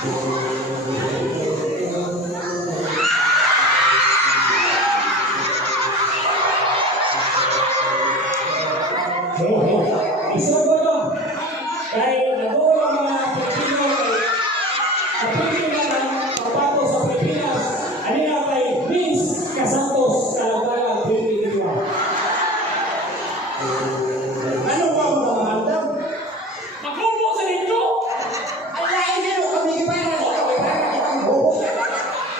Isa po ito. Dahil nagawin ang mga Pilipino sa Pilipinas, pagpato sa Pilipinas, alina kay Miss Casantos Kalagayan Pilipino. Ano ba ang mga handang? Maglubo sa ninyo! Ala, hindi mo kami para itang buhok.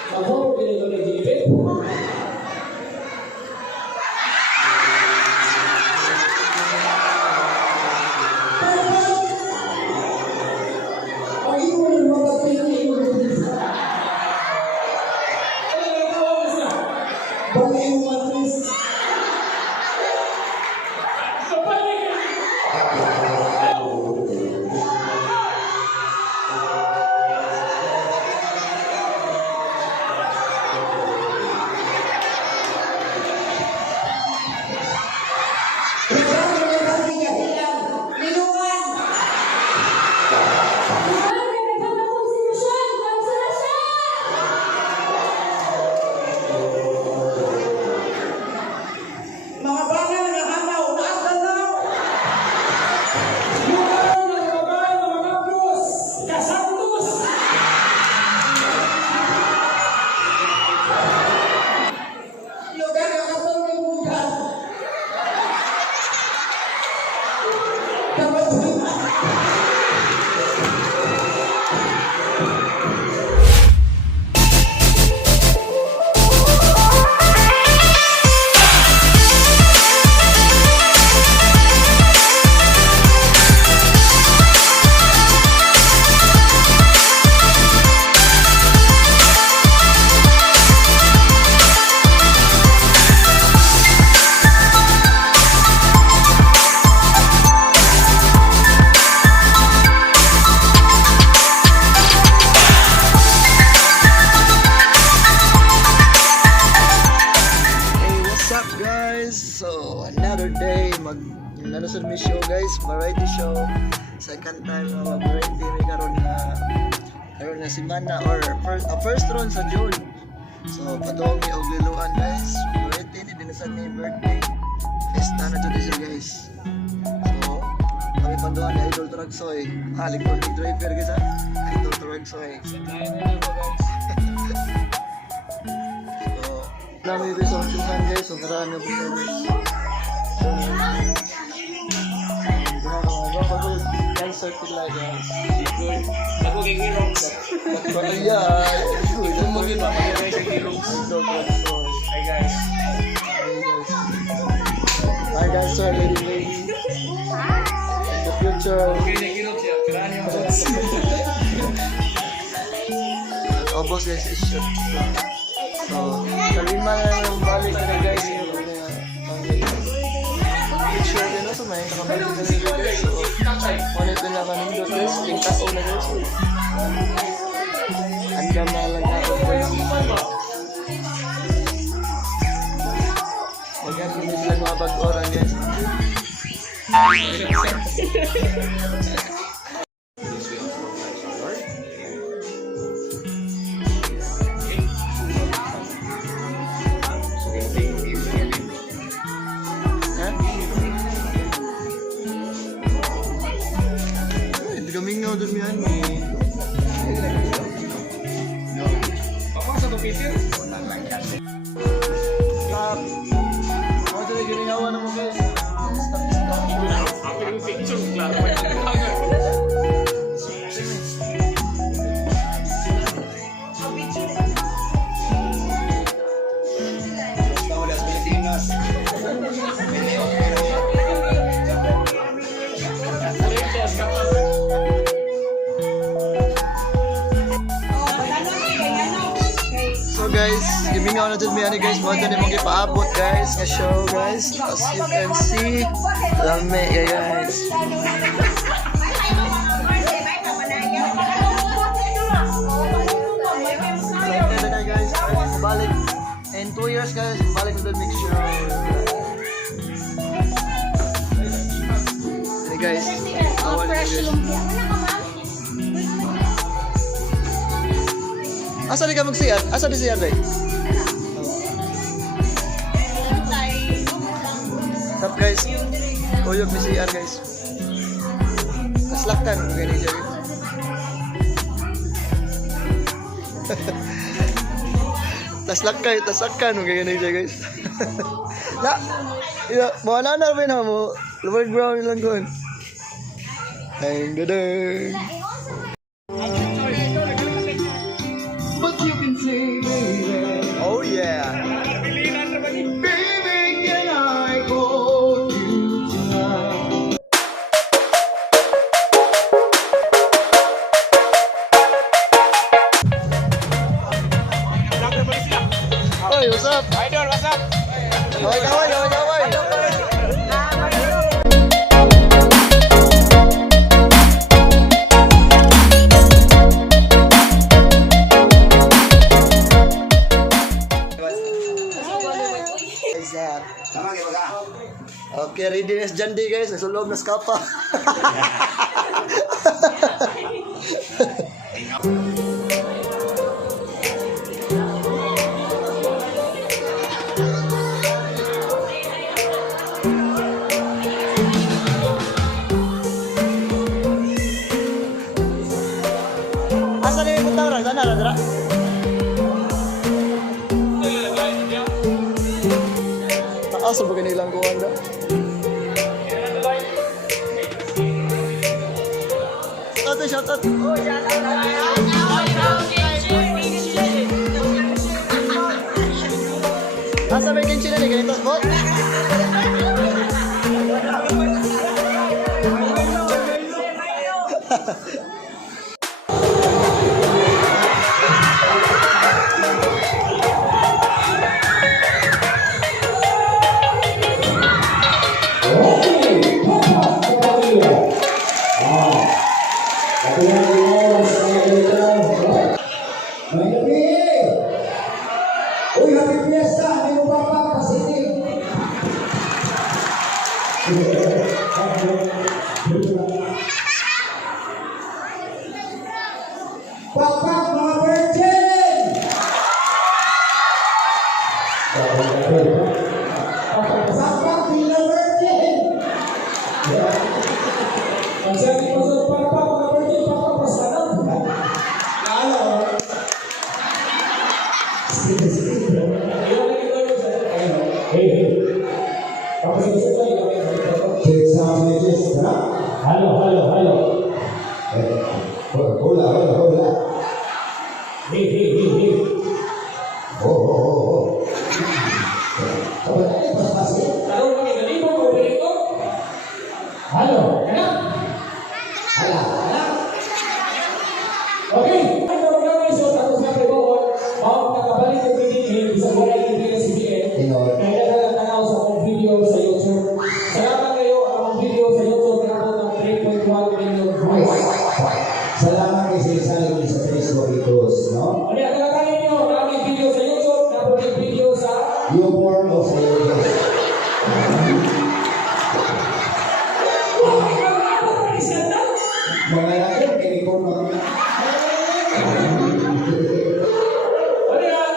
Maglubo din ito ng Gilipit. Nanusod mi show guys, variety show. Second time na mag-variety may karon na semana or first round sa June. So patong mi og Liloan guys. Variety ni dinasan ni birthday. Festa na jud siya guys. So kami panduan ni Idol Tragsoy. Likod ni driver guys ha. Idol Tragsoy. So nami resort guys, so karaan na po guys. Concert nila guys. Ako kay Heroes. Iya, itu mungkin Pak guys kay Heroes. Hi guys. Hi guys, so lady. In the future. Okay, kay Heroes ya. Kailangan niyo. Obos guys is shot. So, kalima na yung balik na guys. Picture din na may nakabalik na rin guys. So, ulit din na kanindot guys. Tingkas na guys. Andam na lang ako guys. Magandang sila mga bag-oran guys. Gamingaw doon yan eh. Apa sa Peter? Stop. Ako doon gamingawan mo guys. Ako yung picture klaro. Guys, gimingaw na dyan may guys, mga dyan yung ipaabot guys, nga show guys, as you can see, lame, guys. Excited na guys, balik, in 2 years guys, balik na dyan make sure. Hey guys, awal na guys. Asa di ka mag-CR? Asa di CR day? Tap guys. Uyog ni CR guys. Taslaktan gani siya. Taslakkan gani siya guys. La. Ya, mo na rin mo. Lower ground lang kon. Dang dang. But you can say, baby. Oh yeah. Baby, can I hold you tonight? Hey, what's up? Idol, what's up? Kaway. Okay, readiness dyan di guys. Nasa loob na skapa. Asa na yung punta orang? Sana Radra? Asa ba kanilang kuwan na? Shout out. Asa may kinsin na ni ganito po? Uy, happy fiesta! May mababa positive! Pakpak mga virgin! Pakpak bila virgin! Ang sabi ko sa pakpak mga virgin, pakpak pasanap! Ano? Halo. Hola. Hey. Oh. Apa tadi pas-pasin? Tahu pakai gani mau berito? Halo, enak? Halo. Oke, kita ulang iso satu sampai bawah. Mau nakabalik ng PDA, bisa wala yung PSBN. Kaya nagtatanaw sa akong video sa YouTube. Salamat kayo ang video sa YouTube na ako ng 3.1 million views. Salamat kay sinasabi sa Facebook ito, no? Ano yung kalakanin nyo? Maraming video sa YouTube, napunin video sa YouPorn o sa YouTube. Mga natin, kinikot mga ano yan?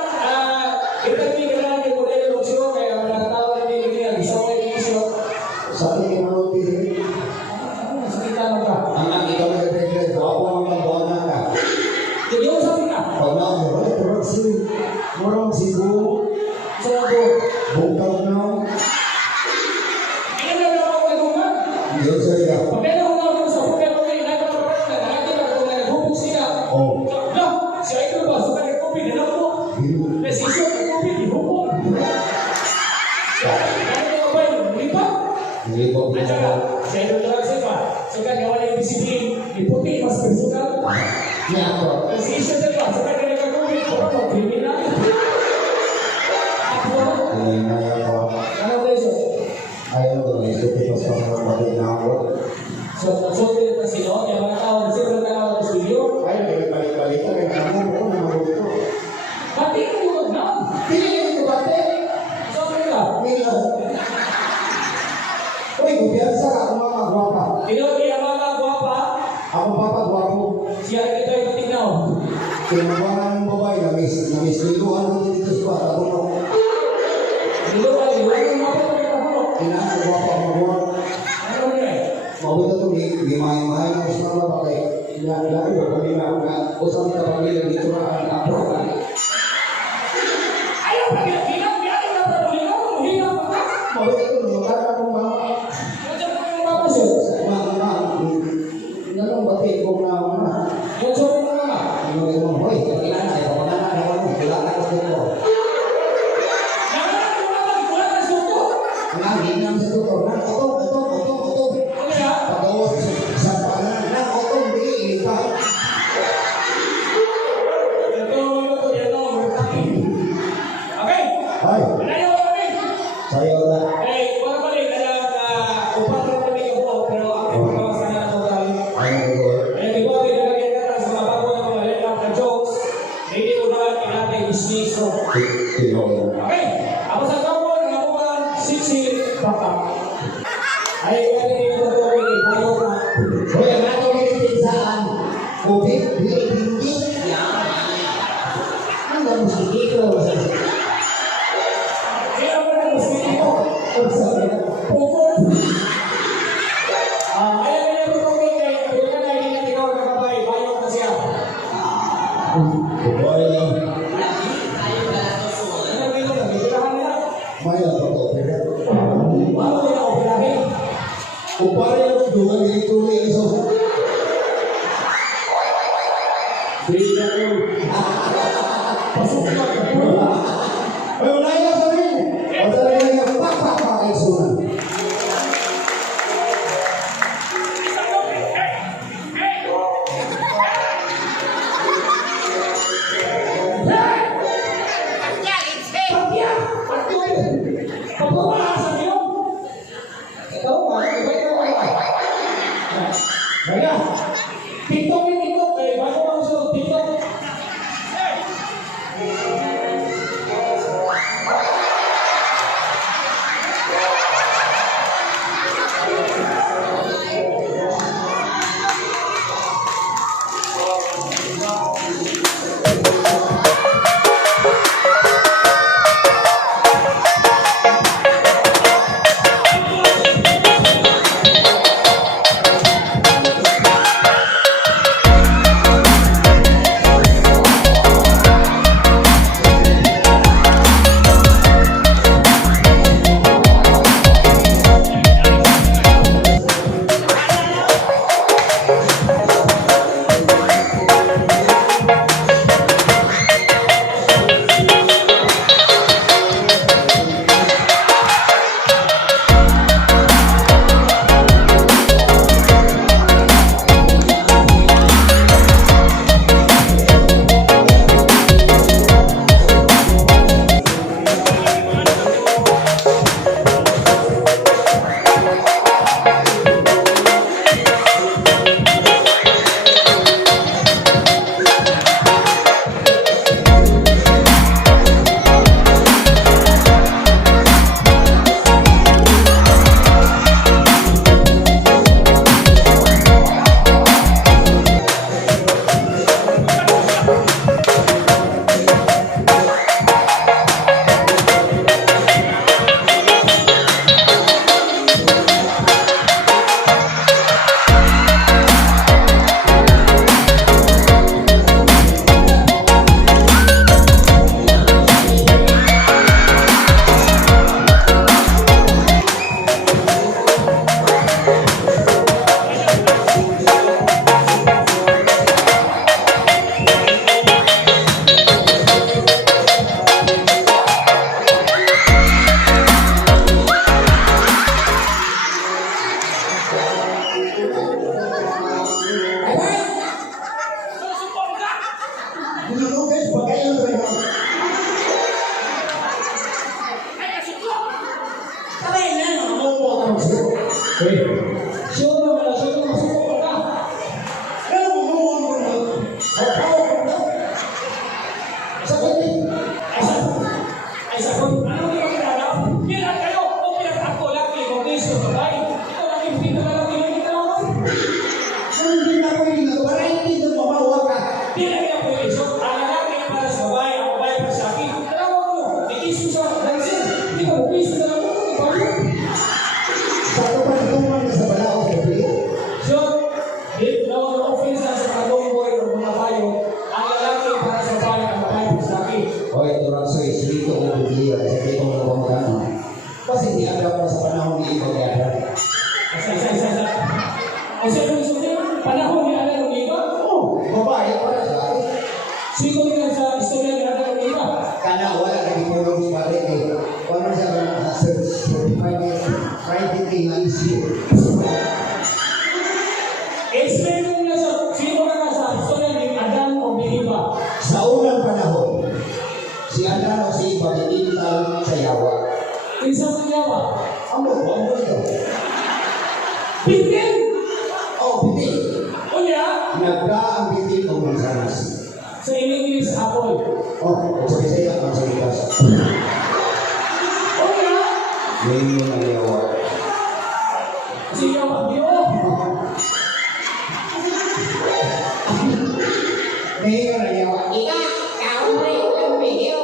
Kita tingnan yung modelo ng show, kaya nakatawag din niya, isang may issue. sa ating mga TV. Salita mo ka. Ang nakita mo yung president, ako ang magbawana ka. Hindi ko sabi ka. Pag na ako, pero morong sigo, bungkaw na, Ano na ako nagumag? hindi ko sabi ka. Pagkaya ko nga sa pagkaya ko ngayon, nakakapapag na, nakakita ko na naghubog siya. Oh. No, siya ito ba? Suka nag-copy, na po. Nasisyo nag-copy, ihubog. Ano ko ba yun? Lipat? Hindi ko At saka, siya ito talaga siya pa. Suka gawa na yung disiplin, iputi, mas personal. Niya ako. Nasisyo siya pa, suka nag-copy, ako, criminal. Ako, Ay, naya ko. ano ba yun? Ayaw ko, may sukipas pa sa mga batid na ako. So, din kasi no, yung mga tao na siyempre na sa studio, Ay, balik-balik ka, may naman ko, naman ko. pati ka yung na. Pili ko bate. Sabi ka, Mila. Uy, kumpiyansa ka, ako mga gwapa. tinawag ang mga gwapa, Ako papagwapo. siya kita yung tingnaw. Kinabangan ng babae, gimay-may ng mga bakay. Ilan-ilan ko kami na usap na pamilya dito na ang ako. Ayaw pa ginagilang, ayaw na pa ginagilang, mahirap pa ka. Mawag ito, lumatar akong mga Yan siya pa yung mga sir. nanong batid ko na una. Yan siya pa yung mga. Ano yung mga hoy, kailangan ay pagkakanan na ako, kailangan ko dito. Nangalan ko naman, wala na siya ito. Ang hinang sa tutor, na ito. Ano yan? Pagawas sa panan, na ito, hindi, ilipay. Okay. Ay, Panayaw kami. sayo na. Eh, wala pa rin. Kaya, upang rin kami yung buhok, pero ang pagkawasan na ito tayo. Ay, ito. Eh, di ba, pinagagyan ka sa mga bago ng mga lelang na jokes, hindi ko naman kinatay business. So, Tinola. okay. Ako sa kawan, ang ako ang siksi baka. Ay, kaya din yung totoo rin, tayo ka. Hoy, ang nato ni saan? Kopi, hindi. Ang dami sa dito. Kaya mo na gusto ko. Ang sabi na. Pukot. Kaya kaya mo kung kaya, kaya ka na hindi natin ikaw nakabay, bayok na siya. Boy, Ano rin mo, nagtirahan nila. maya pa to. Bago nila ako pinahin. Upare yung dugan dito ni iso. Bigla ko. Pasok na, kapula. Ay, wala yung sabihin. O talaga yung pa, iso na. So, dito ko bigyan kasi dito ko na magkano. Kasi di ada pa sa panahon ni Iba Gada. Isa. O siya kung gusto niya, panahon ni Alan ng iba? Oh, babae para sa akin. Sino niya sa istorya ni Alan ng iba? Kana wala nagipulong si pare kay ano siya na certified private nga issue. Explain mo na sa sino na sa istorya ni Adan o ni Iba? Sa unang panahon, si Adan o si Iba inintal sa Yawa. Kinsa sa Yawa? Ano ito? Bitin! Oh, bitin. O niya? Nagda ang bitin o mansanas. Sa English, apple. Oh, sa Bisaya ang salitas. O niya? Ngayon ang Yawa. Si Yawa, Dio. Ngayon ang Yawa. Ika, kaumay, ang video.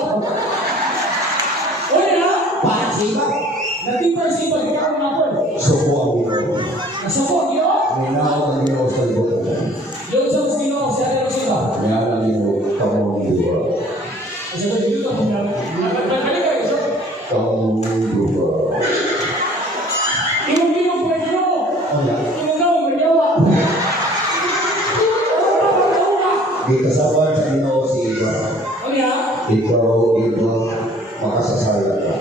O niya? Pasiba. Nagtipa si Iba, ikaw ang apple. Suko ang Ginoo. Nasako, Dio. Minaw ang Ginoo sa libot. Yung sa Ginoo, si Adan o si Iba. Yan ang Ginoo, kamong diba. Kasi ba dito ka kung nagkakali kayo, so? Kamong diba. Tingong-tingong pwede mo. Ano? Tingong-tingong may Yawa. Di kasaban sa Ginoo si Iba. O niya? Ikaw, Iba, makasasaya ka.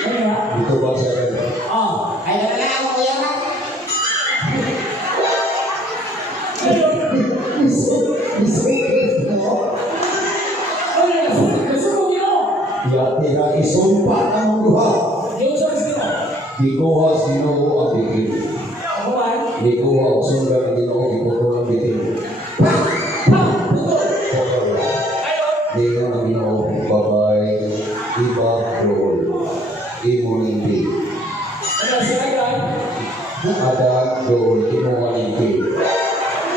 O niya? Dito ba siya rin? Ah. Ay, nalala mo yan ha? Yati na isumpa ang duha. Ikuha Ginoo ang bitin. Ikuha ang sunda ng Ginoo, ikuha ang bitin. Tingnan ang Ginoo, babay, Iba, Lord. Imo hindi. Ada, Lord, imo hindi.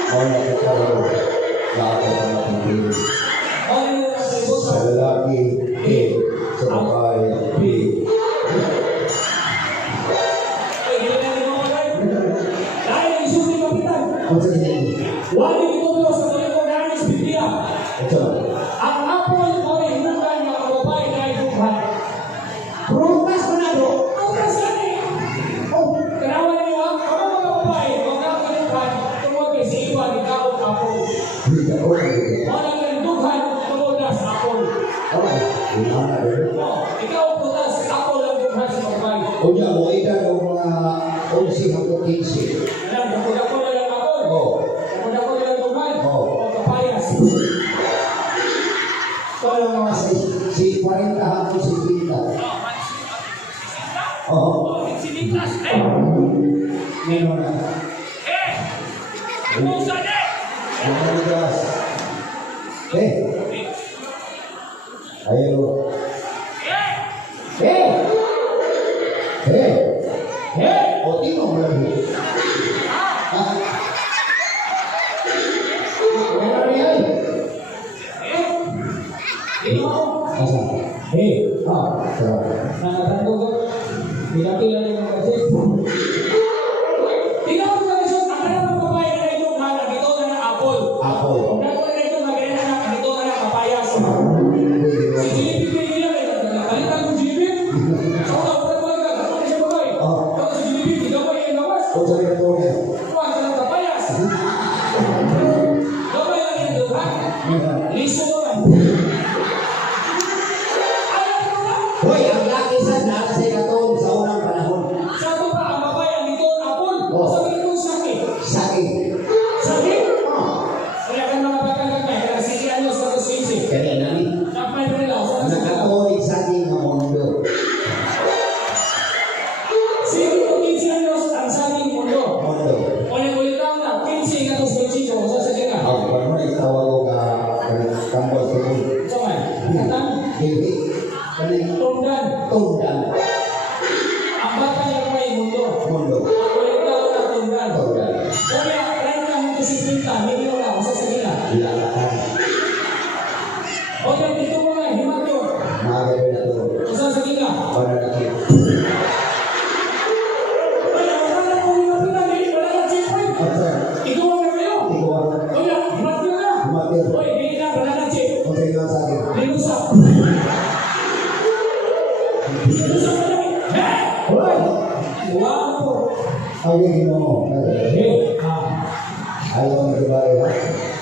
Mau nakatalo, lahat ang natin. Sa lalaki, sa babae, Kung sa hindi, ito. Ang apple o hinungan ng babae na ibubuhay. Prutas mo na bro. Prutas yan eh. Oh, kanawan niyo ang mga babae, huwag na kinuhan, tumawag si Iba, ikaw ang apple. Hindi ako nagiging. Walang ganduhan, tumudas apple. Okay, hinana rin. Oh, ikaw ang prutas, apple ang duhan sa babae. O niya, mo edad o mga 11 hanggang 15. Alam, kapag-ako na yung apple. Oh. Kapag-ako na yung duhan. Oh. O kapayas. So, yung mga si 40 hanggang 50. Oh. Sinitas, Meron na. Pusa eh! Meron gas. Ayaw. O, tingnan mo lang. Meron yan. Asa? Sarap. Nakatandog ko. Pinapila niyo mga kasi. Tingnan mo mga isot, ang kanang mga babae na ito na dito na ng apple. Apple. Kung nakuha na ito, maganda na dito na ng papayas. Si Jilipin ko yung ilang, nakalitan ko Jilipin. Ako na, pwede mo ka, ako na siya babae. Ako si Jilipin, hindi ka ba yung lawas? O, sabi na ito niya. Kuha ka ng papayas. Gabay lang yung duhan. Liso naman. Ayaw ko ba? Hoy, ang laki sa nasa ikaton sa unang panahon. Sabi pa, ang babae ang dito ang apple. Sabi ko sakit. Sakit. Sakit? Wala kang mga pagkakagay, kaya 6 anos na ito sisi. Kaya nani, Nakapay pa nila, saan sa mga? nakatuloy sa ating mga mundo. Sige ko 15 anos ang saling mundo. Mundo. Ulit-ulit lang na, 15 anos ng chicho, saan sa kanya? Ang pag mo itawag ko ka kampol ko kung Saman, katang, hindi. Kaling tundan. tundan. Ang bata yung may mundo. Mundo. Ang ulit lang na tundan. Tundan. Kaya, kaya lang yung disiplita, hindi mo lang, saan sa kanya? Lalakad. O yan, dito mo nga, himatyo. Magagawin na ito. Saan sa kanya? Pananakit. Ay, wala na kung yung pinag wala na checkpoint. Asa? Ito ang kayo. Ikaw ang O yan, himatyo na. Himatyo. Oy, hindi na, wala na check. kung sa inyo sa akin. Linusa. Ay, no. Okay. Ayaw mo diba rin?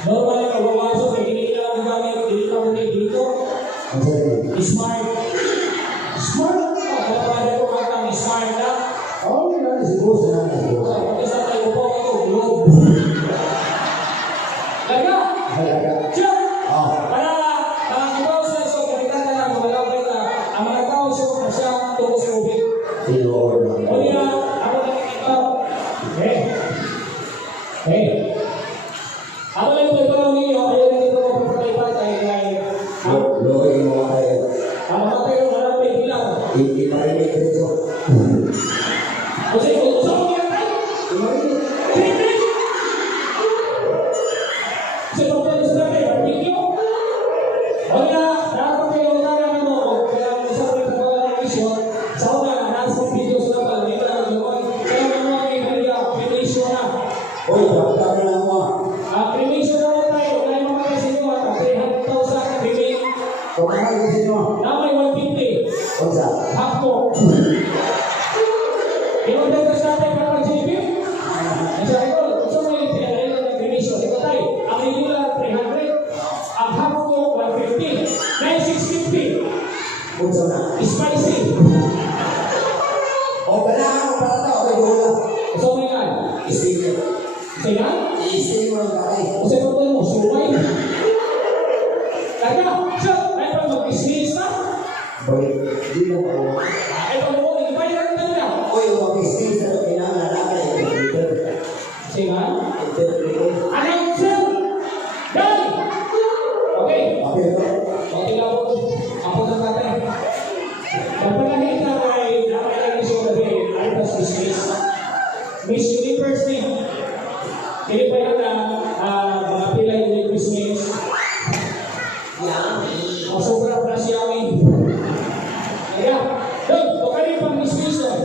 Normal yung pagwawasok, hindi lang ang gamit, hindi lang ang dito. Ang sabi? Smart. Smart? Kaya ko kang smart na. Oo, hindi na. Siguro sa namin. Isa tayo po ito, globe. Laga! Halaga. Siya! Oo. Para ibaw sa iso, kalitan na lang, mamalaway na, ang mga tao siya na siya tungkol sa ubig. Tinuod. O niya, ako na ito. Okay. Okay. Ako lang ito ito ninyo, ayaw na dito magpapalipatay ay Loy mo kayo. ang mga kayo marami bilang. Hindi pa rin may kreso. Kasi kung gusto mo niya tayo, hindi. Kasi kung pwede sa natin, barbecue. O niya, dapat kayo tayo ano, kaya gusto ko rin pagkawa ng mission. Sa una, nasa video sa naman, hindi na nagawa. Kaya mga kaibigan, cremation na. Uy, bakit na lang mo? Cremation na lang tayo, kaya mga kasi nyo, 300,000 cremate. Kung mahal kasi mo. Na may 150. Kung sa? Hakto. Yung dagdag sa atin para mag-JB? Sabi ko, gusto mo yung pinagalan ng cremation. Ito tayo, ang regular 300, ang hakto 150, 9650. Kung sa na? Spicy. O, kailangan mo para ito. Okay, wala. Gusto mo yan? Isipin. Sige nga? Isipin mo lang kami. Kasi kung tayo mo, sumay. Kaya, siya, ay pa mag-business na. Di mo ako. Ay pa mo, ipayaran na nila. Uy, mag-isipin sa kailangan natin. Sige nga? Interpreter. Announcer! Dali! Okay. Okay, no? Okay na ako ng tatay. Pagpanahin na ay nakailang iso na rin, ay pas business. Miss Universe ni. Hindi pa yan na mga pilay ng business. O sobra pa siya kami. Kaya, doon, baka rin pang business doon.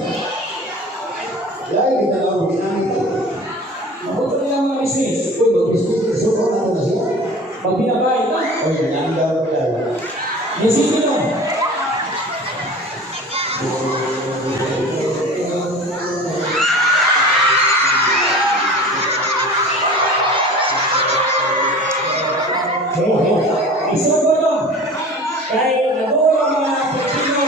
Lagi kita lang ginamit. Mabuto nila mga business. Uy, mag-isipin. Suko na ito na siya. Pag binabay na, Uy, nandaw ko lang. yasito na. Isang ko ito. Kaya nagawa ang mga Pilipino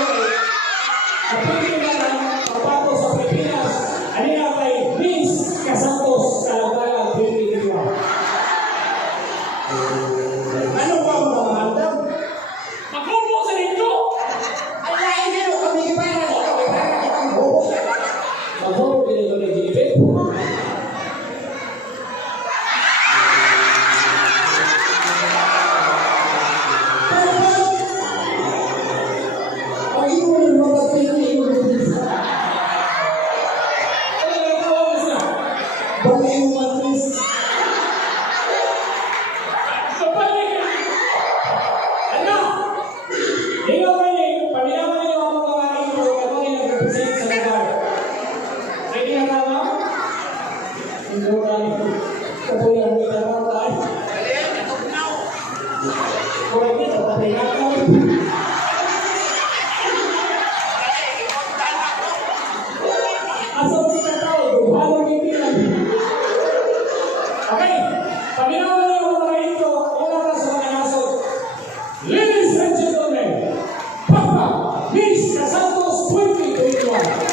kapitid na ng pagpato sa Pilipinas. Ano nga kay Vince Casantos Kalagalang Pilipino. Ano ba ang mga handang? Makupo sa ninyo! Ay, hindi mo kami ipayaran. Kami ipayaran kitang buo. Makupo pinito ni Jilibet. Ladies and gentlemen, Papa, Miss Casantos 2021.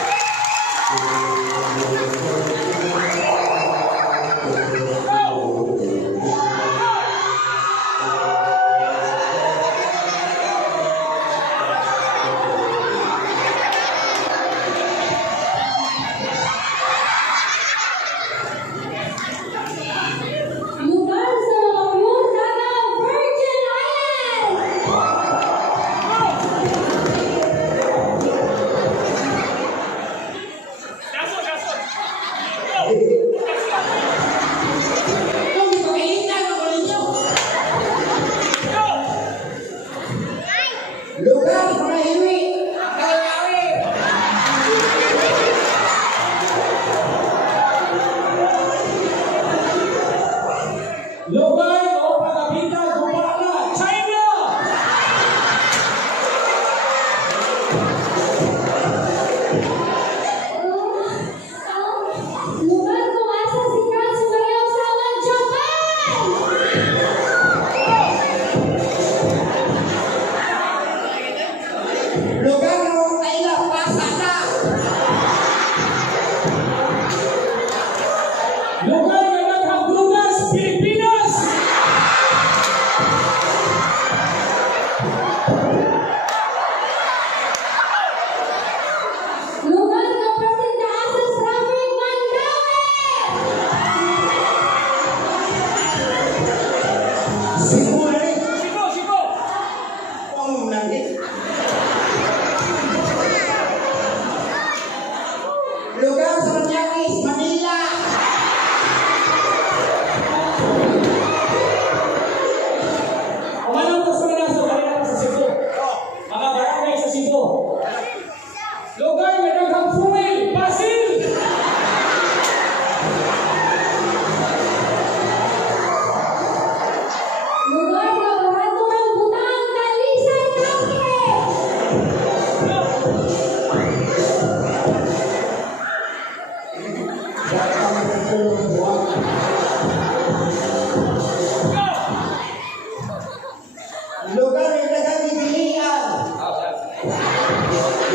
Lugar na nagkakipilian.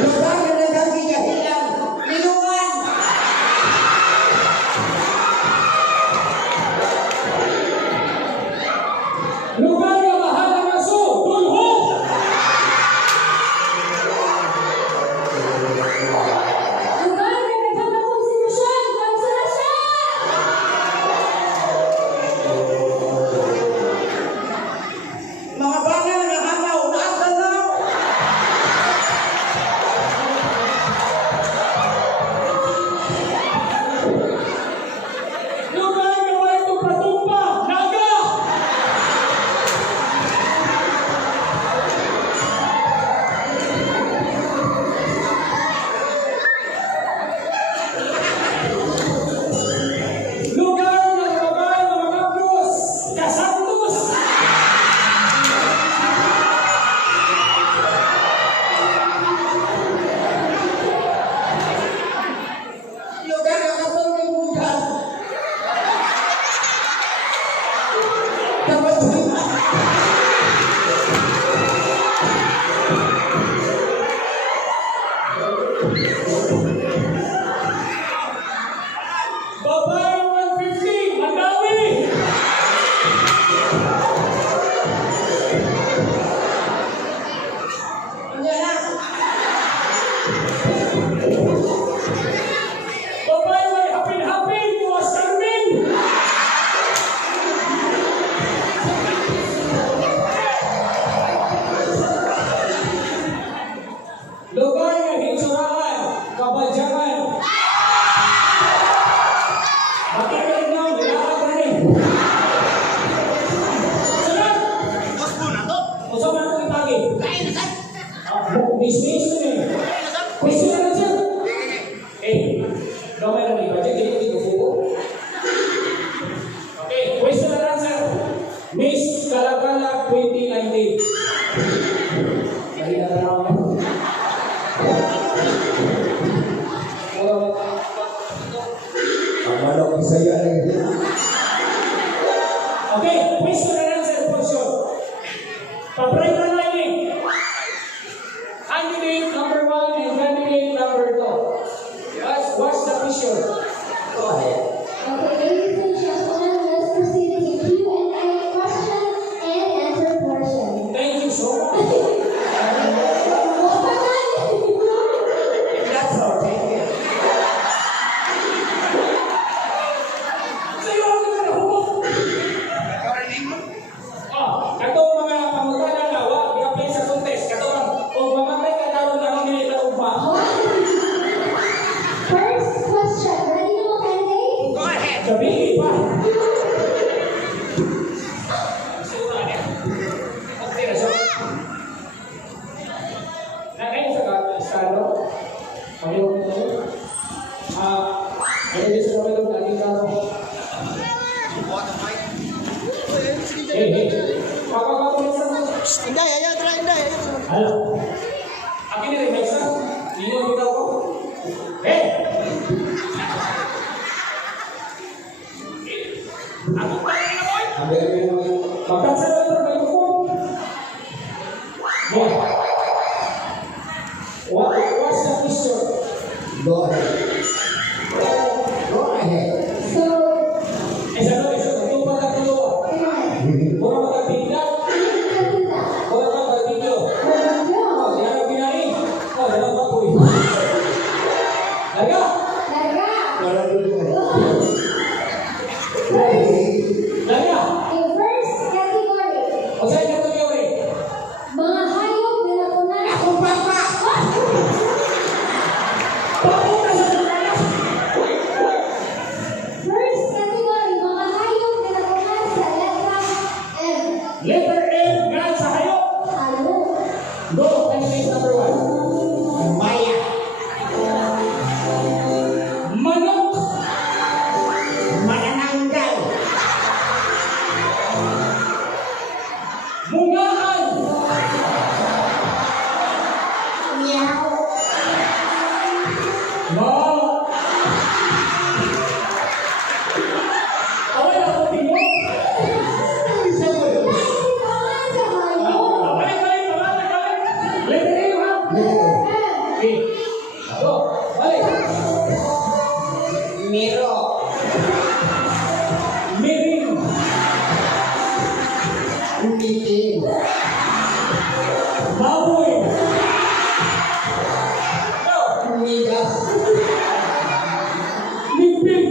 Lugar na nagkakikahilan. Liloan. Lugar na mahal ng aso, dulho. Lugar na naghamang konstitusyon, konsolasyon! Mga banga na hangaw, taas na daw. Lugar na may tumpa-tumpa, naga. Lugar na babay ng mga Diyos, kasantos. Lugar na katulungan. Tapos, Babay 150, Mandawi. yan na. Babay may hapin-hapin, tuwas Carmen. Lugar na hinsurahan, Cabadiangan. Matagal na, nilakas na rin. Sunod! O saan man itong itagi? Business na eh. Question na lang, sir. Gamay lang iba. Hindi ko fubo. Okay, question na lang, sir. Miss Kalakala 2019. Mahina na lang ako. Ang manok ang saya na yun. Okay, question and answer portion. Pabright na line eh. Candidate number 1 and candidate number 2. What's the question? Go ahead. Okay, ladies and gentlemen, let's proceed to the Q&A question and answer portion. Thank you so much. That's all. Thank you. Sa'yo ako na nahubog. Katong mga pangutana na wa, i-apply sa contest. Katong, kung mamatay ka karoon na ang minita ugma. First question, ready na mga candidate? Gabi pa. Okay na siya. Nakain sa estado. Ayaw ko ito. Ayaw sa kami ng laging kano. Hey. Papapatuloy sa mga. Inday, ayaw, tara, inday, ayaw. Hala. Akin na rin, Mesa. Hindi mo bitaw ko. Hey! Ako pa rin na, boy! Magkansa na ito, may microphone. Yeah. What's the question? Go ahead. Go ahead. So, Isa. Itong pagkatuloa. Mura magkabigla. Mura magkabiglo. Oh, yan ang pinahin. Oh, yan ang baboy. Laga! Wala dito. Laga! in first category, O sa'yo na ito yun. mga hayop na nakunan. Akong papa! Papunta sa tulala. First category, mga hayop na nakunan sa letra M. Letter M, nga sa hayop. Ano? Go, candidate number 1. Maya! Manok. Manananggal! Mungaan. Meow. No. Away ako tingin. Ay, pangalan sa hayop. Okay. Go. Balik. Miro. Miring. Umitin. Baboy. Go. Umigas. Limpin.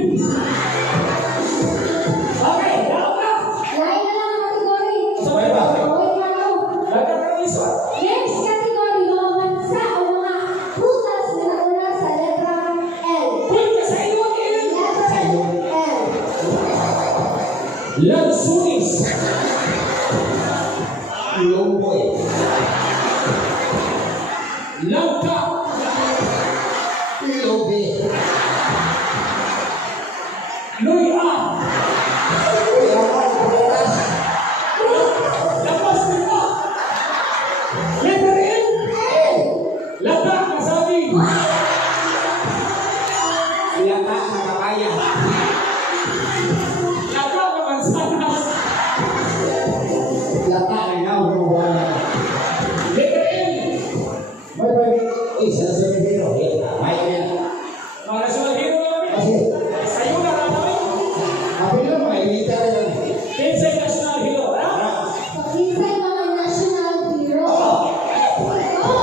Okay, dapat na. Lain na lang ang kategory. Sabay ba? Wait na ako. Dapat na isa. Next category, mga bansa o mga prutas na nauna sa letra L. Put ka sa iyo, Ian. Letter L. Lansunis. Lomboy. Langka. Lobe. Luya. Yaman. Peras. Lapas nila. Letter N. Lata, kasabi. Lata na kakaya. Lata, kamansanas. Lata na nauruan. Letter N. Bye. Isa sa Pilipino. May na. Mga national hero namin. Kasi, Sa'yo na namin. sabi lang, may ilita na yan. Kinsay national hero. Ha? Pakinsay mga national hero. Oh. Go!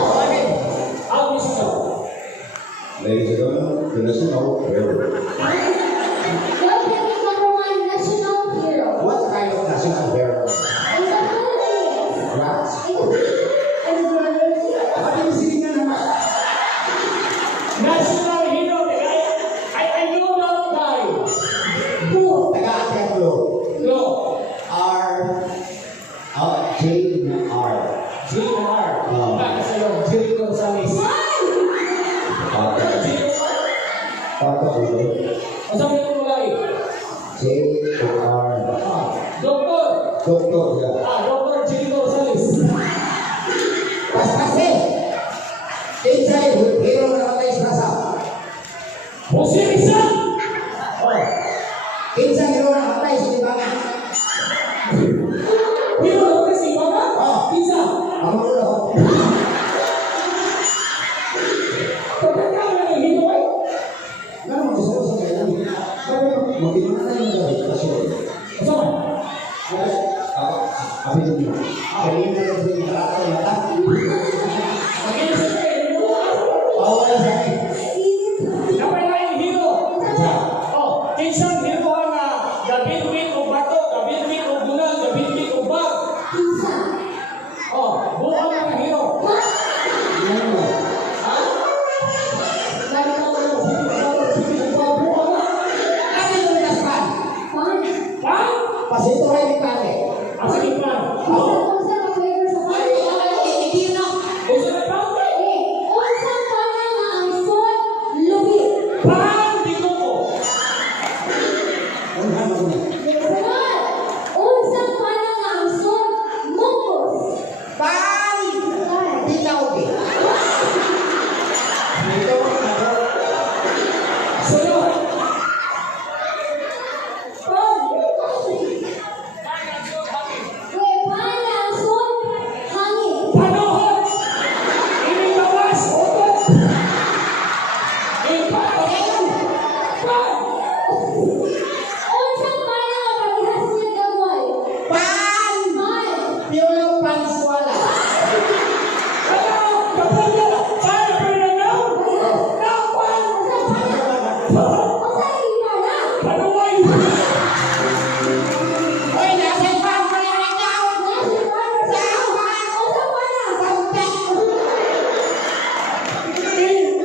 Out mo siya. Ladies and gentlemen, the national hero. Go pick number one national hero. What kind of national hero? In the Philippines. What? In the Philippines. Sabi mo silingan naman. National hero. I know that guy. Who? Taga-Atemplo. Go. R. J na R. G.R. Oh. Bakit sa'yo? Jerry Gonzalez. Papa ulo. Ang sabi ko mulay. J R. Doktor. Doktor ya. Doktor Jerry Gonzalez. Pas kasi. Kinsay, hero na namatay sa rasa. Jose Rizal. Kinsay, hero na namatay sa libangan. Hero na kasi baka. Pizza. Ang ulo. Pagkakala ng hero ay. Ano mo gusto ko sa kanya? Magpinuna na yung gawin. Kasi, Kasama. Abi dulu. Kalian ada di belakang mata. Again, sige. Awal sakit. Kapay na yung hero. Kinsang hero ang gabinwit o bato, gabinwit o gunal, gabinwit o bag. Pizza. Buwan ang hero. Ano? Lagi ka na buwan na. Ano yung naspan? Pan. Pan? Pasito ay di pare. Asa ni pan? Unsa ka flavor sa pan? Hindi na. Usa na pan? Unsa pa na nga ang son lubi? Pan di ko ko. Ano na mo? Sunod. Unsa pa na nga ang son mungkos? Pan! Bitaw di. Ito Sunod. Pan ang son hangin. Panohon. Ini bawas. Otot. Pan. Pan. Unsa pa na nga parehas niya gamay? pan! Pan. Piolo pan swala. Ano? Kapulo. Pan. Pinanaw. Pan. Unsa iba na? Panuway. Oy, nasa pan pa rin ikaw. Unsa pa na?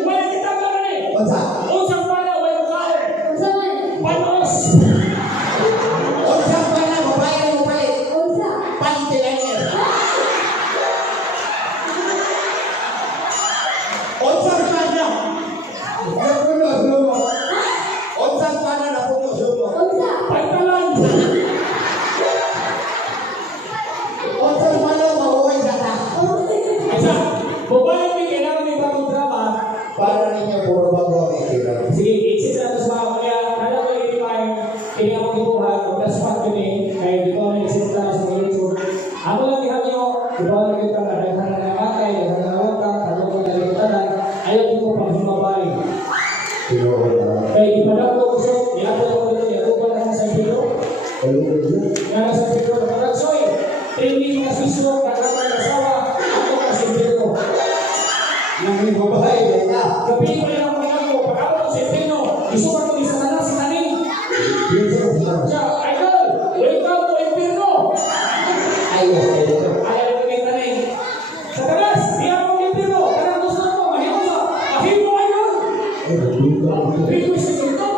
Wala kita gani. Unsa? Usa pa na way kaler. Unsa man? Panos. Unsa pa na babae mo palit? Unsa? Pantilanger. Unsa pa na? Napuno. Unsa pa na napuno sumo? Unsa? Pantalan. Unsa pa na mahuway sa ta? Isa. Bubalik may kailangan may bagong drama. Para ninyo puro bago ang ikira. Sige, exit na ito sa mga kaya. Kaya ko yung time. Kaya ako ibuhat. That's what yun eh. Kaya di ko na exit na sa mga YouTube. Ako lang ihan nyo. Di ba nakita na dahil na nangatay, dahil na nawag ka, ano ko na yung tanan. Ayaw gabi ko lang ang mga ko. Pag-abot ko sa Impino, isukat ko isa na lang si Taning. Siya, idol, welcome to Impino. Ayaw. Ayaw ko kay Taning. Sa talas, di ako Impino. Karang gusto ko, mahimo sa. Ahim mo idol. Ahim mo sa Impino.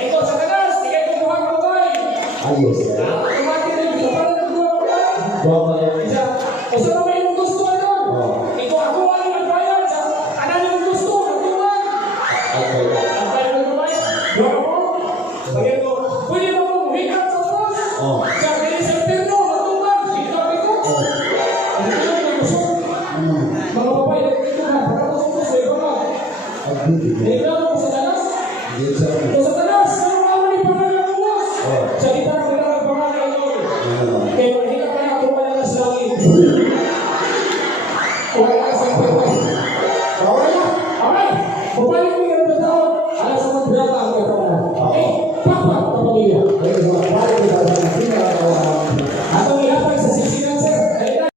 Ito, sa talas, di kayo kumuha ka ba? Ayos. Kumati na yung kapal na kumuha ka ba? Siya, o sa mga yung gusto idol. Ito ako ang nagbayad sa kanan yung gusto, nagtuman. Ang tayo nagtuman. Doon ako. Sabihin ko, pwede ba mo humikat sa cross? Sa kaya sa Impino, nagtuman. Hinabi ko. Ang tayo yung gusto. Mga babae, nagtuman. Pagkatapos ko sa iba ka. Nagtuman mo sa talas. O sa talas, ano nga ni pangalan mo? Sa kita ang pangalan mo. Kaya mahirap ka na kung wala sa langit. Wala ka sa pagpapay. Okay. Bumalik mo yung taon. Alas sa magbrata ang taon. Okay. Papa, kapamilya. Atong ihapag sa sisinan, sir. Halika.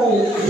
Ano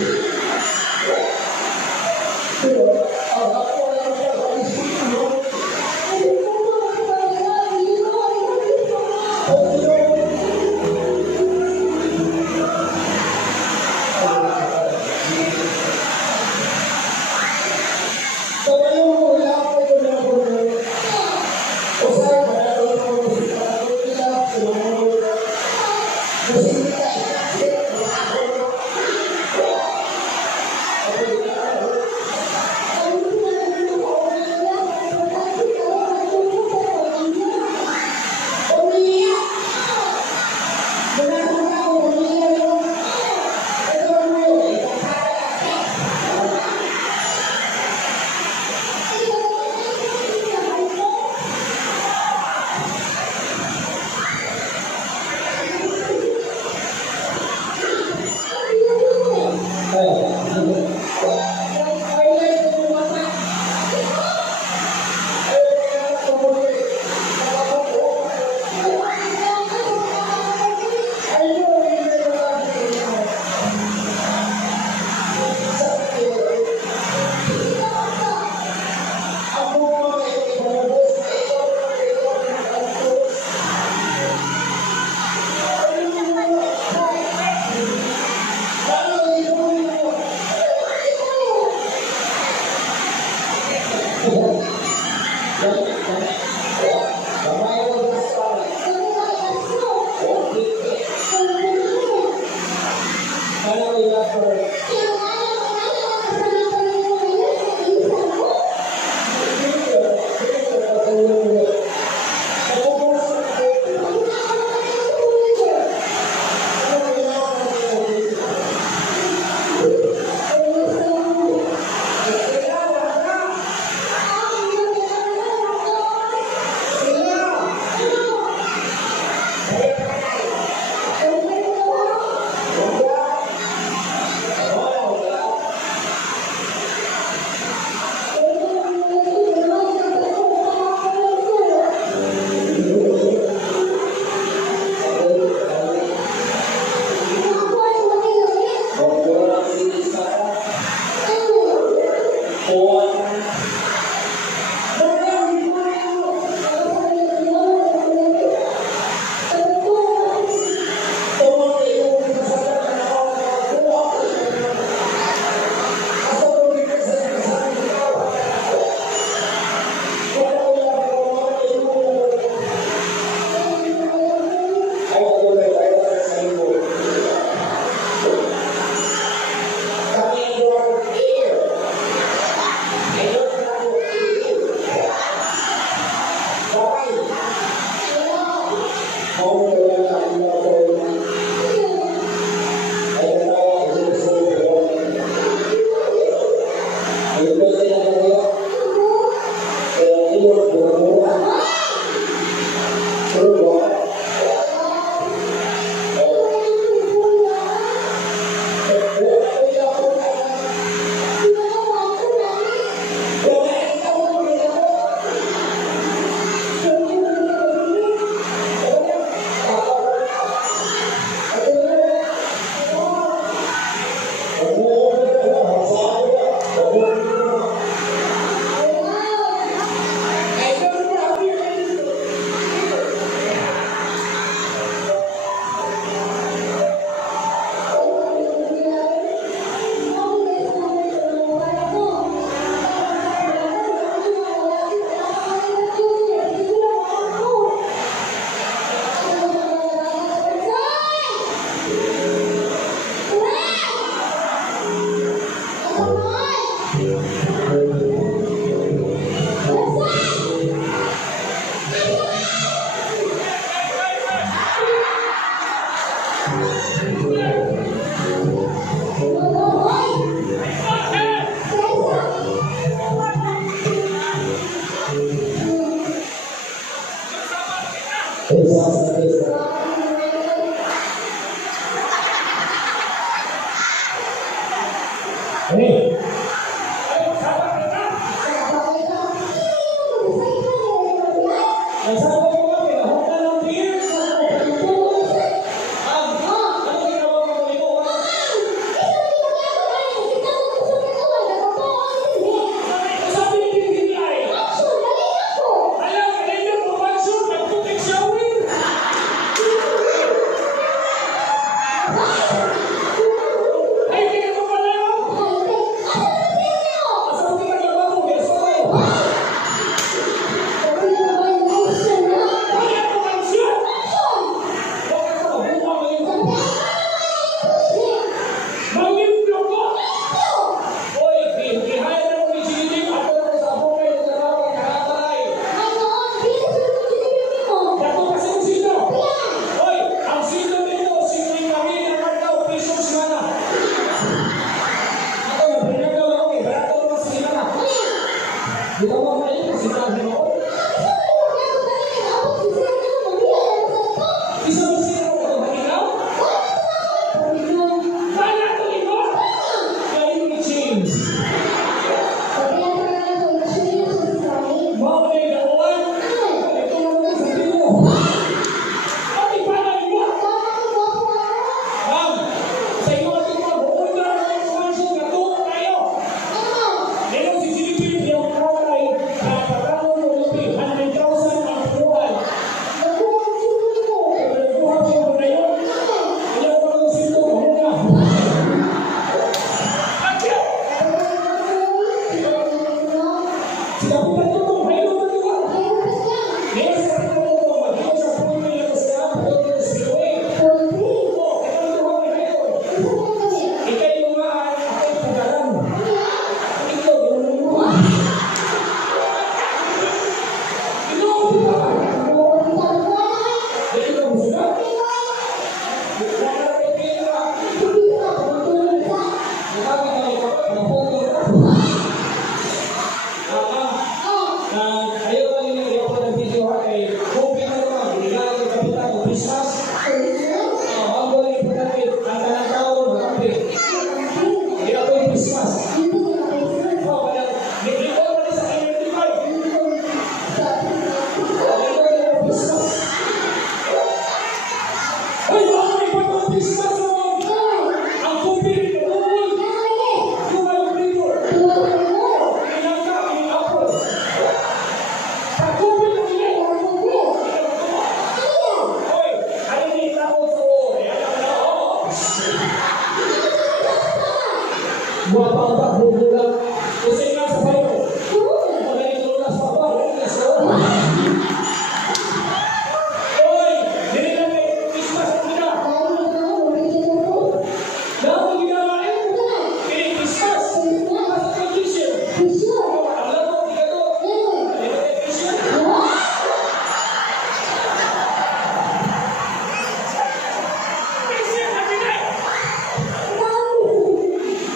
Guwapa ang bubulang. Kasi nga sa bayo. Magaling lulas pa ba? Oy! Dili lang may Christmas ang gina. Dahil ginawa eh. Kaya Christmas. Christmas tradition. Alam mo, hindi ka to. May tradition.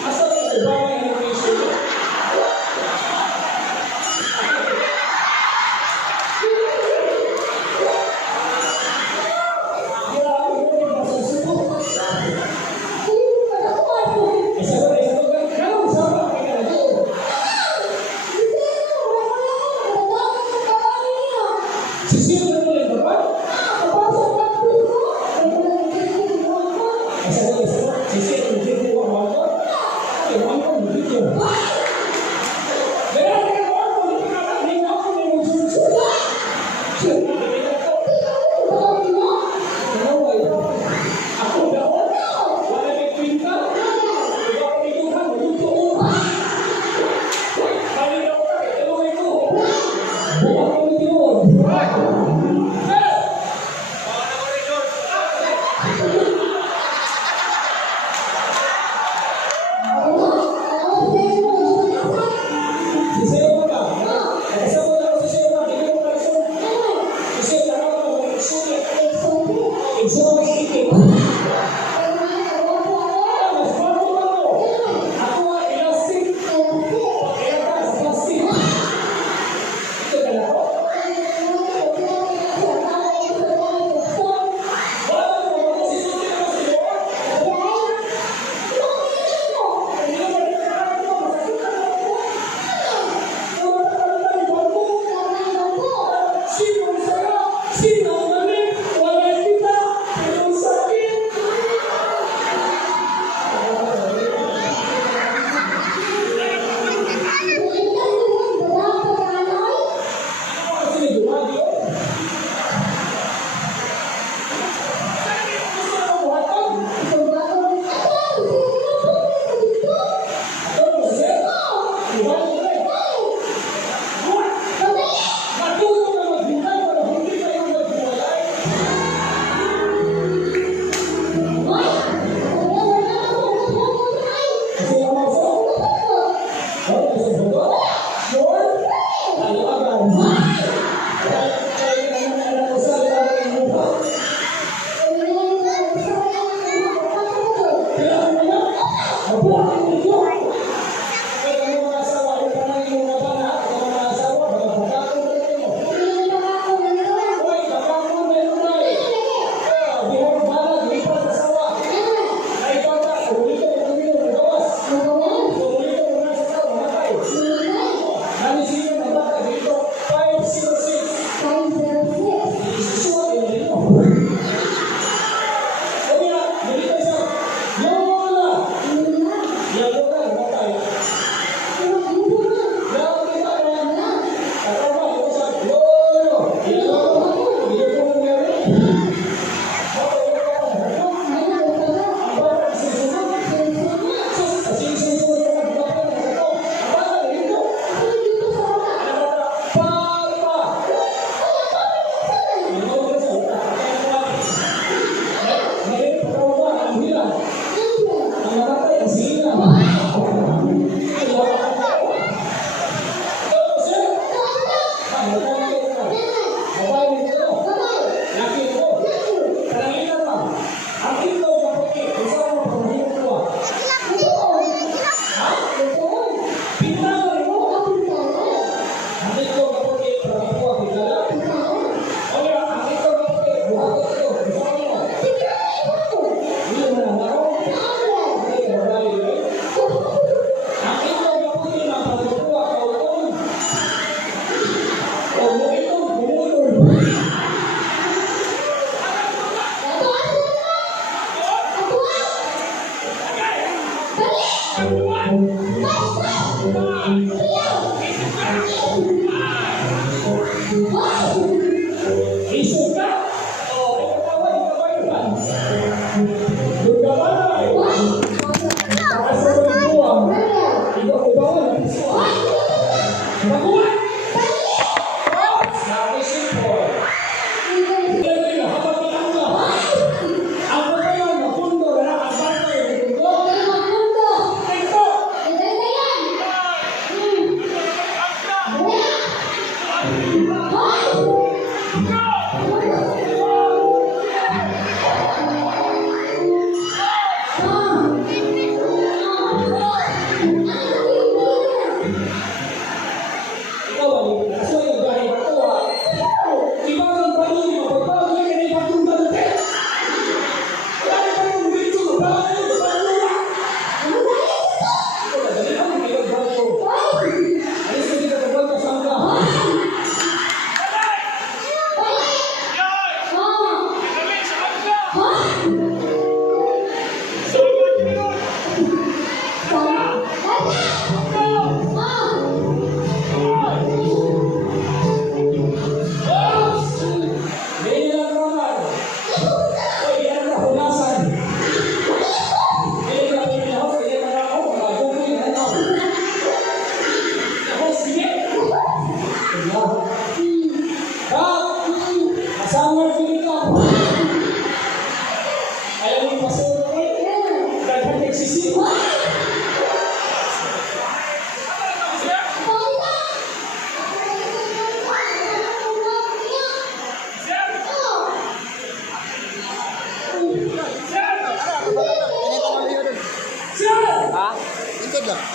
Asa na ito ba may tradition? Doon ka ba na? Taas sa mga buwan.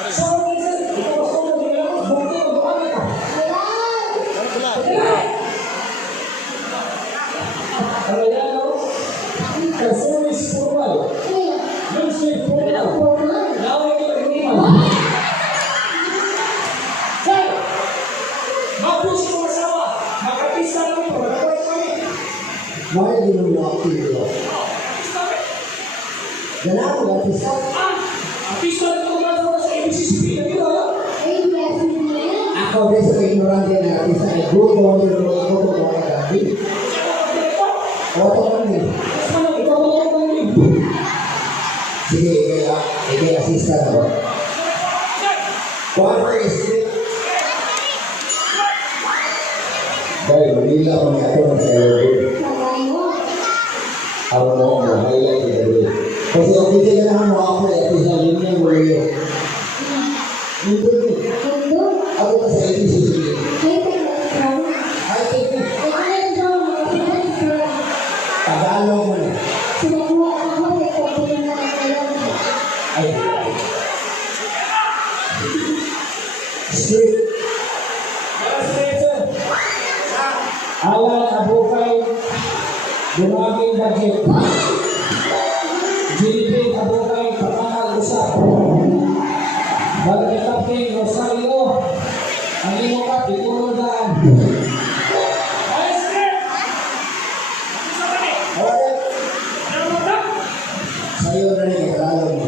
So, minsan, ito mas kung hindi lang, buti, mag-ano ka. Ano pala? Ano yan, no? Performance formal. Lunch formal. Laway kita guniman. Sir! Mabus ko masawa. Makapista lang ito. Nakakuha kami. Mahal din mo yung activity. Ganaan mo, artista. Artista na ito kumasa sa ABCCP. Nandito, ha? Ako din sa ignorante na artista ay grupo mo yung grupo mo ay gabi. Oto kami. Mas manang, ikaw mo ako ng Sige, assistant ako. Whatever is it? Dahil Manila ko niya ito ng sayo. Ako mo, highlight yung gabi. Kasi ang kita ka naman mo ako at isa yun yung word. Hindi. Ako pa sa ABCCP. Ay, take me. Tagalog mo na. Ay. Street. Alan Abukay, Dumaging Budget. Jilipin Abukay, Papangal Usap. Barangay Captain Rosario, ang imo ka, Itulodan. Alright. Sa'yo na rin yung Tagalog mo.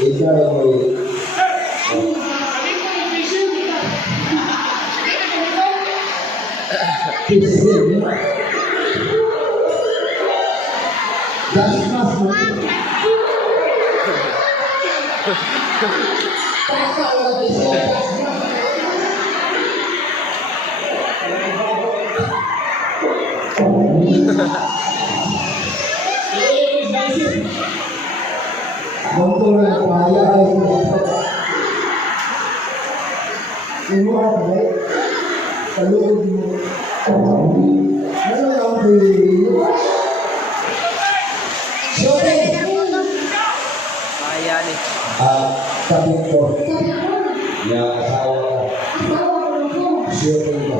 Ikaw mo Bantulong ang kumaya ay imo ka ba? Kalugod mo. Ano lang po shooting! Kaya ni. Tapit ko. Niya asawa ka. Shooting ko.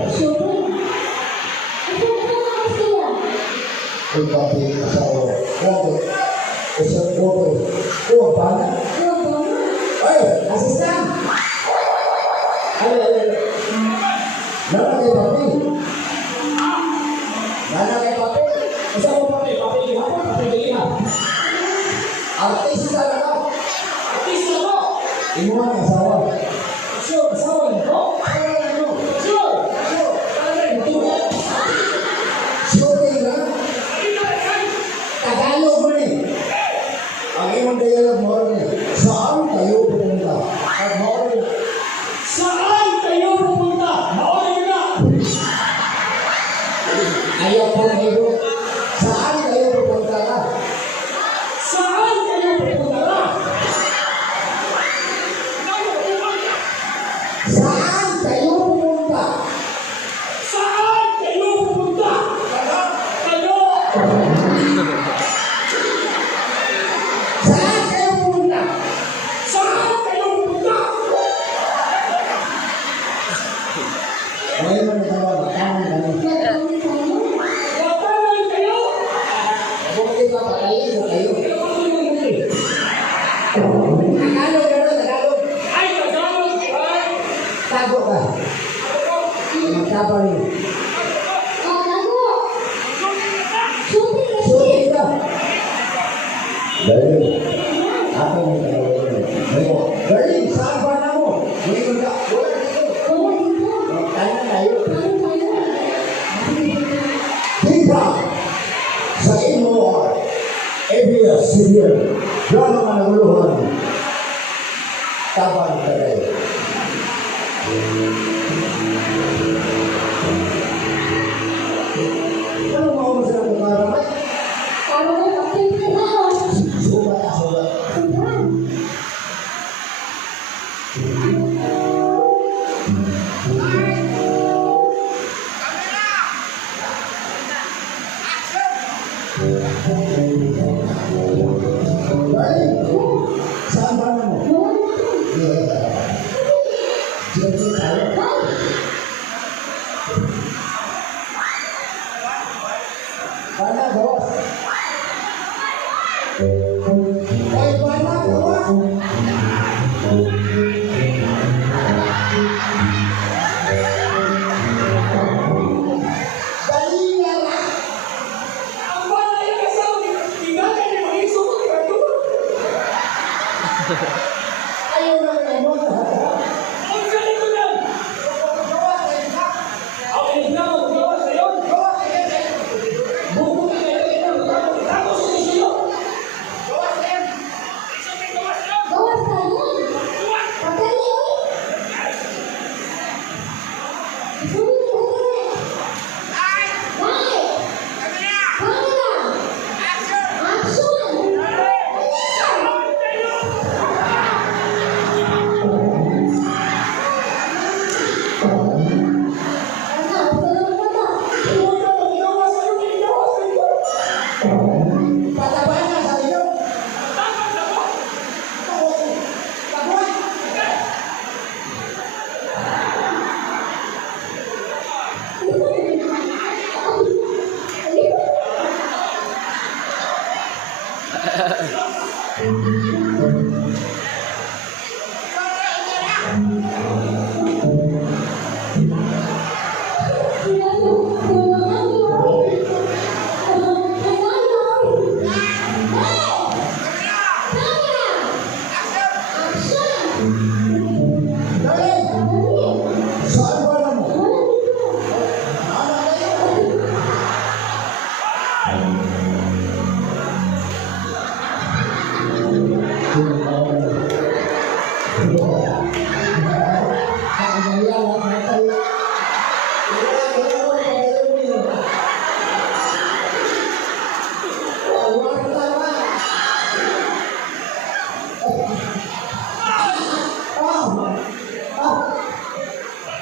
Kung tapit asawa. Bakit? Isang ko. Oh, bana. Ay, asistan! Ay. Nana kay papi. Nana kay papi. Isa mo papi, papi GIHAPON, papi GIHAPON. Artista na ka. Artista ko! Imo ang asawa. Sure, asawa niyo? Sure! Talaga, ito. Shooting na. Tagalog mo ni. Ang imong dialog mo ni. Saan kayo pupunta? At mo rin. Saan kayo pupunta? Maorin nyo na! Ayaw po na ito. Saan kayo pupunta ka? Saan kayo pupunta na? Saan kayo pupunta? Saan kayo pupunta? Kayo! Saan kayo pupunta? Saan kayo pupunta? Ngayon mo na tawa, batahan ka na. Watanan kayo! Bukti pa patayin mo kayo. Tagalog Tagalog na rin, Tagalog. ay Tagalog ay Tago ka. Magtapa rin. Shooting ka. Darling. Ako mo Tagalog. Darling, saan ba na mo? Ngayon ka. Wala dito. Tayo na tayo. Kita sa imo ABS-CBN drama ka naguluhan. Taban ka rin. Ano mo mo sila kung maramay? Subat. Mana bos? Oi, mana bos? Gawas tayo. Pagkali ko. Isulit ko na. Light. Camera. Action.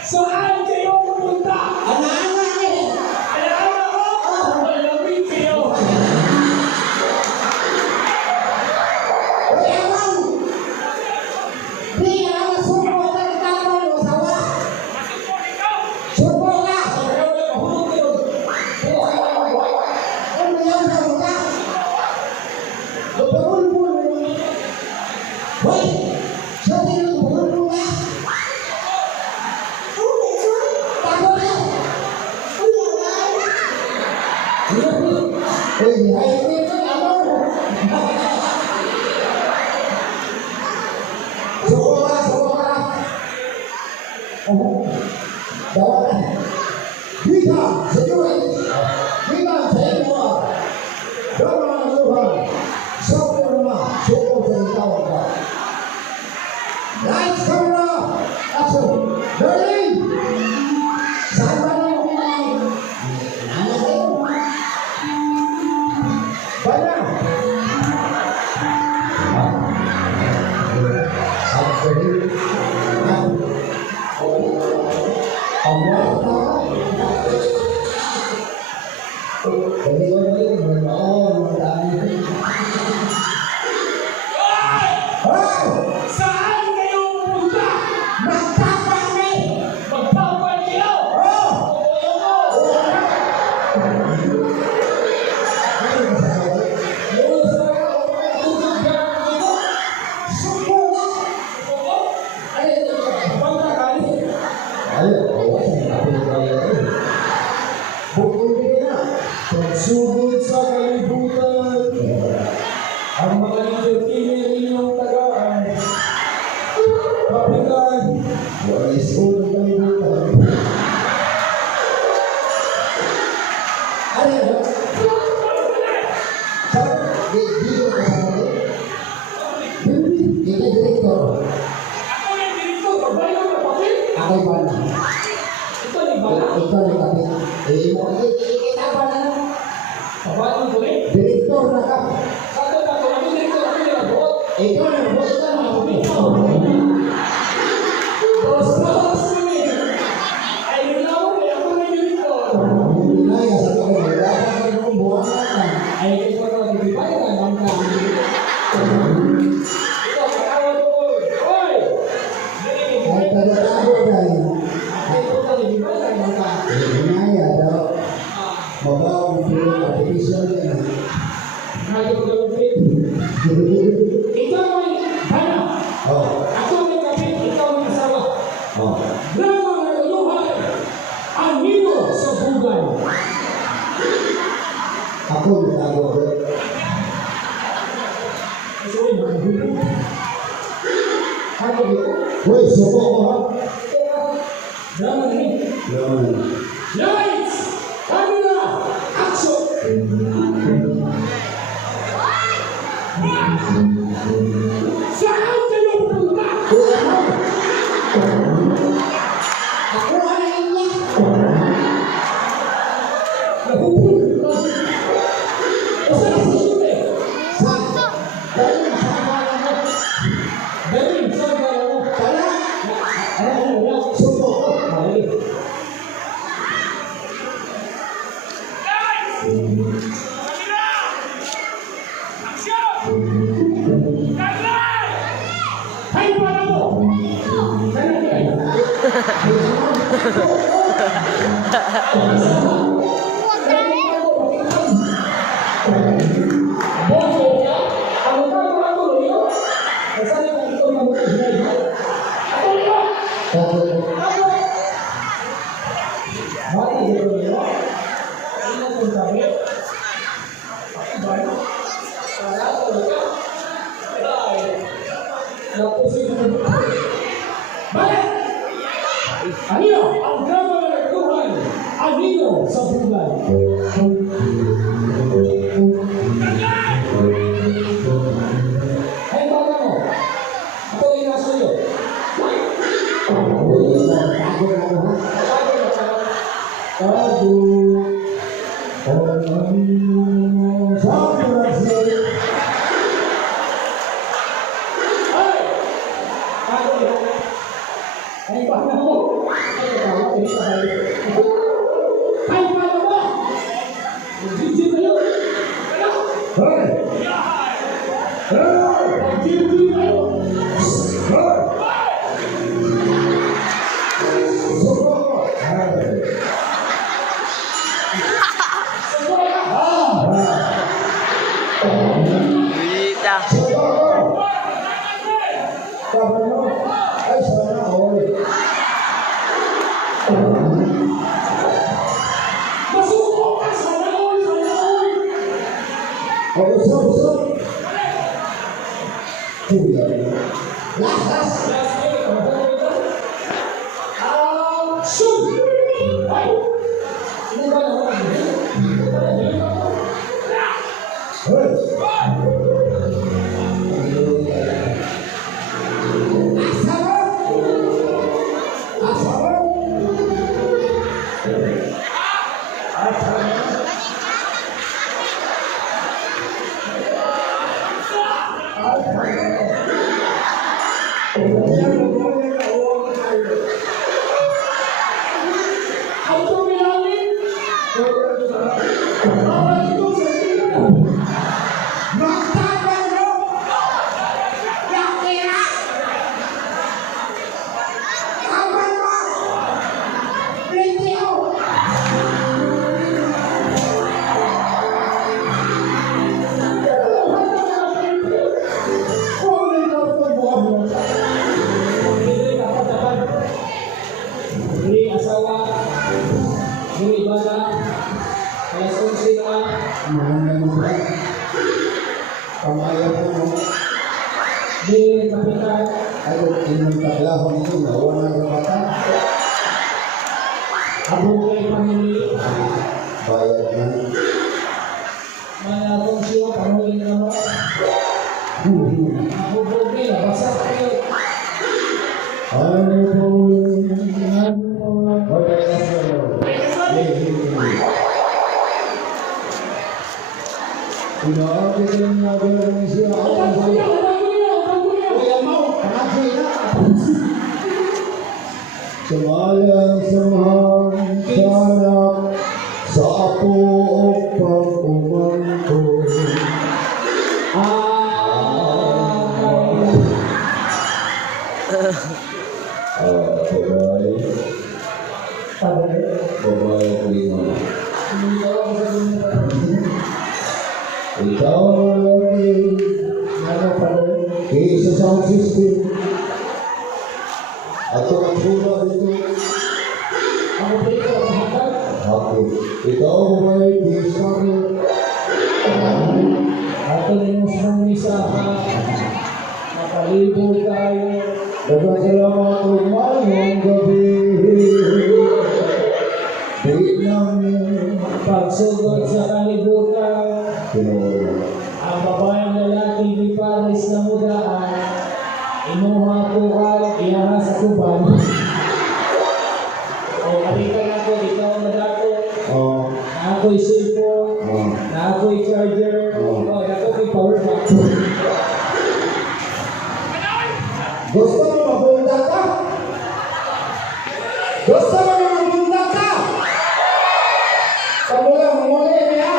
Saan kayo pupunta? Alaala ko? Malamig kayo. Lights, camera, action. Berlin. Saan ba na yung Bana. Saan kayo pupunta? Magpapay kayo? Pagsugod sa kalibutan, Ang mga leader inyong tagaan. Kapitan. walis ko ng kalibutan. Ano? Dito ka sa mga Dito direktor. Ako yung dito. Pagbayo na papel. Ako'y bala. Ito ni Bala. Ikaw yung kapit. Kita pa na. Pagbayo ko rin. Direktor na ka. Sato na ko. Ako dito. Ako yung buot. Ikaw yung boss ka na. Boss kami. Ay, Liloan. Ako na yung dito. Ay, sa mga wala ka ng buwan na. Ay, ito na nagbibay na. Ito, pag-awal ko. Hoy! Hinaya daw. Mabaw ang film artificial yan. Ikaw ay hana. Oh. Ako may kapit, ikaw may asawa. Oh. Drama ng luhay. Ang nino sa bugan. Ako natago ko. Sorry, mga bugan. Ako dito. Uy, suko ko ha. Drama na rin. Lights! Camera! Action! Saan kayo pupunta? Ako ay niya. Napupunta. O saan sa sute? Dahil sa kamala mo. Galing, saan ka mo? Kaya, Wala. suko ko. Ay. Hay, para mo! Kaya niya. Boso niya, ang magkakaroon niyo, kasi kung ito na mga hinay, ako niyo! Ako! Bakit ito niyo? Ano kung sabi? Ba? Para ako niyo? Ay! Napusin ko na. Bakit? Ano? Ang drama na nagtuhan, ang nino sa bulan. Ay, baka mo. Ito ay nasa iyo. Tago na ako ha. Tago. Ay, baka mo. Ay, baka mo. Ay, baka mo. Mag-gym kayo. Hoy! Mag-gym kayo. Suko ko. Wita. Suko ko. Sabi mo, ay sana all. Masuko ka. Sana all. O, usap. Last. Action! Ay! Sino ba naman? Hoy! Asawa! Ang tumilangin! Bawal ito sa sila! Magtagal mo! Yakira! Kawan mo! Radio! Holy Lord of God! Hindi dapat dapat. Hindi asawa. Hindi ibada. Kaya sunsi na. Mahanda mo ba? Pamayaw mo mo. Hindi kapitan. Ay, inang taglahon ito, nawawa ng bata. Abong kay pamili. Bayad na. Managong siya. Pamuli na mo. Abong kay nabasa kayo. Ano po? Okay, let's go. Inaabot ang nagalang siya. Ang kuya! Kuya mo, panagay na. Sumalang samahan sa anak, sa apo o pag-umangko. Pagay. Babae ko rin. Ikaw lagi. Sa sound system. Ato ang pula dito. Okay. Ikaw babae, BISAG. Ato rin mo sa misa ka. Makalibot tayo. Dagang salamat o mayong gabi. Di namin Pagsugod sa kalibutan. tinuro. Ang babaeng lalaki ni Paris na mudaan. Inuha ko ka, iyaha sa kuban. O kalita na ko, ikaw na dako. Oh, Na ako'y cellphone. oh. Na ako'y charger. O dako ko'y power bank. Gusto mo mabunda ka? Gusto mo mabunda ka? Kamu lang muli niya.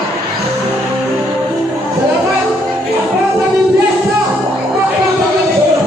Salamat! Ako sa Biblia! Ako sa Biblia!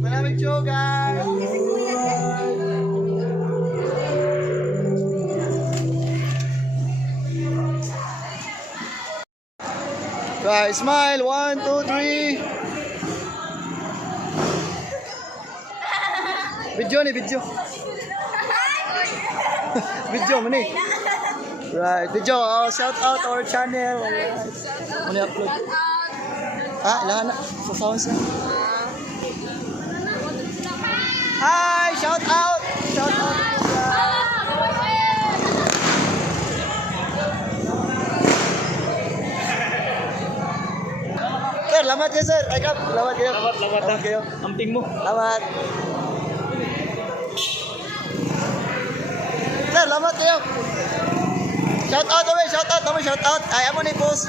Maraming sugar! Guys, smile! 1, 2, 3! Video ni, video! Video mo ni! Right, video! Oh, shout out our channel! Muna upload! Ah, ilangan na! Sa sounds na! Hi! Shout out! Shout out! Sir, lamat kayo sir! Ay kap! Lamat kayo! Lamat kayo! Amping mo. Lamat! Sir, lamat kayo! Shout out kami! Shout out kami! Shout out! Ay, amo na i-post!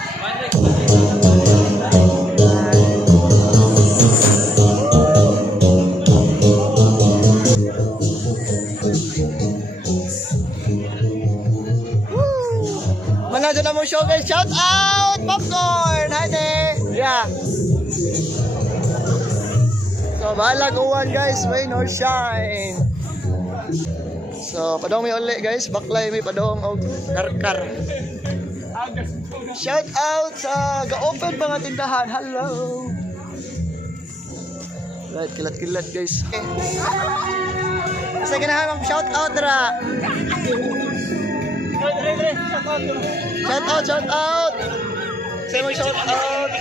Manadyo na mo show guys. Shout out! Popcorn! Hi there! Yeah! So, bahala UWAN guys. Rain or shine. So, padong may uli guys. Baklay may padong og karkar. Shout out sa ga-open mga tindahan. Hello! Right, kilat-kilat guys. Okay. Basta ganahan shout out ra. Shout out, shout out. Say mo shout out.